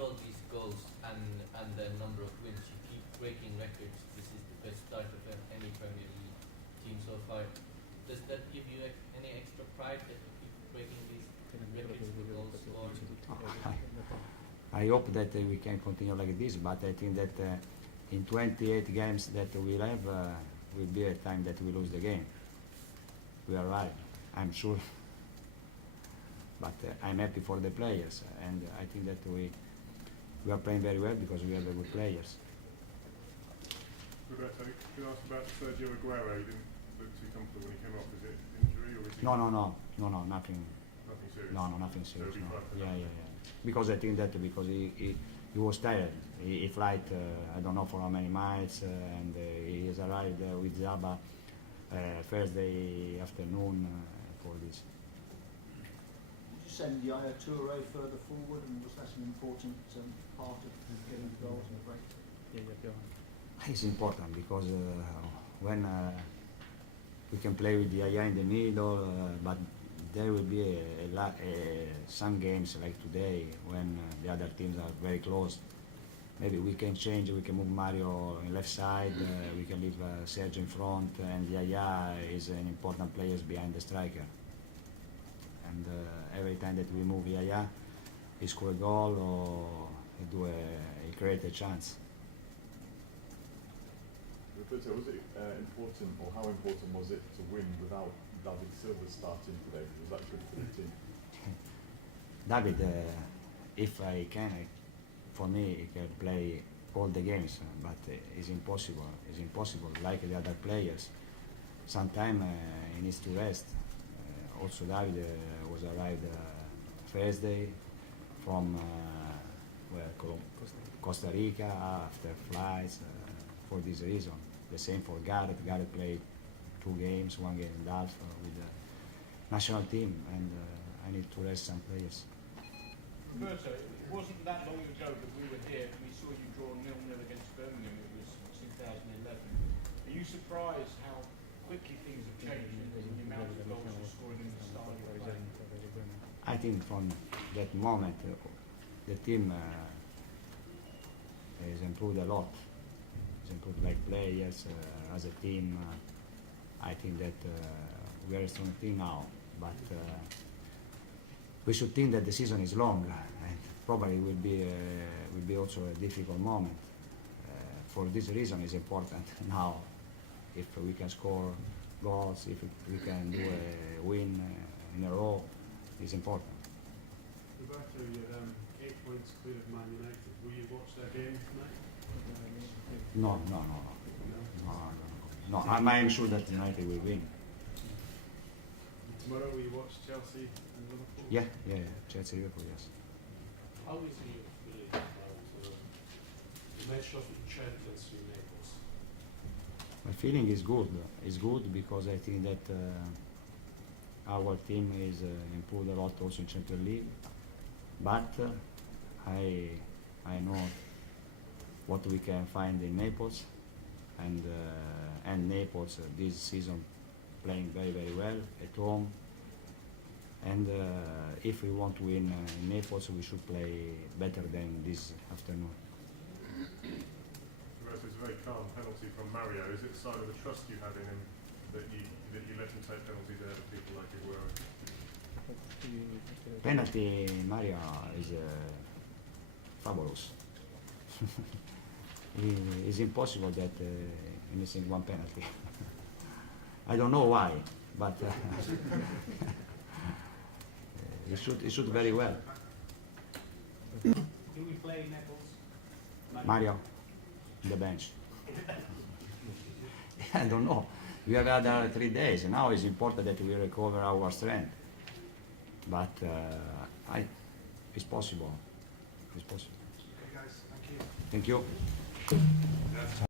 all these goals and the number of wins, you keep breaking records. This is the best start of any Premier League team so far. Does that give you any extra pride that you keep breaking these records for goals scored? I hope that we can continue like this, but I think that in 28 games that we'll have, will be a time that we lose the game. We are right, I'm sure. But I'm happy for the players, and I think that we are playing very well because we have good players. Roberto, can I ask about Sergio Aguero? He didn't look too comfortable when he came off. Is it injury or is he? No, nothing. Nothing serious. No, nothing serious. So No. Yeah. Because I think that because he was tired. He flight I don't know for how many miles, and he has arrived with Zaba Thursday afternoon for this. Did you send Yaya Toure further forward, and was that an important part of getting the goals and the break? It's important because when we can play with Yaya in the middle, but there will be some games like today when the other teams are very close. Maybe we can change, we can move Mario in left side, we can leave Sergio in front, and Yaya is an important player behind the striker. And every time that we move Yaya, he score a goal or he create a chance. Roberto, was it important, or how important was it to win without David Silva starting today? Was that good for the team? David, if I can, for me, he can play all the games, but it's impossible. It's impossible, like the other players. Sometimes he needs to rest. Also, David was arrived Thursday from Costa Rica after flights for this reason. The same for Gareth. Gareth played 2 games, 1 game and a half with the national team, and I need to rest some players. Roberto, it wasn't that long ago that we were here and we saw you draw 0-0 against Birmingham. It was 2011. Are you surprised how quickly things have changed in the amount of goals you're scoring in the style you're playing? I think from that moment the team has improved a lot. Has improved like players, as a team. I think that we are a strong team now, but we should think that the season is long, and probably will be also a difficult moment. For this reason, it's important now if we can score goals, if we can do a win in a row, it's important. Roberto, you're 8 points clear of Man United. Will you watch their game tonight? No. I'm sure that United will win. Tomorrow will you watch Chelsea and Liverpool? Yeah, Chelsea, Liverpool, yes. How is your feeling about the match of champions in Naples? My feeling is good. It's good because I think that our team is improved a lot also in Champions League. But I know what we can find in Naples, and Naples this season playing very well at home. And if we want to win in Naples, we should play better than this afternoon. Roberto, it's a very calm penalty from Mario. Is it a sign of the trust you have in him that you let him take penalties ahead of people like Aguero? Penalty, Mario is fabulous. It's impossible that missing 1 penalty. I don't know why, but he shoot very well. Do we play Naples? Mario, on the bench. I don't know. We have had 3 days. Now it's important that we recover our strength. But it's possible. It's possible. Okay, guys, thank you. Thank you.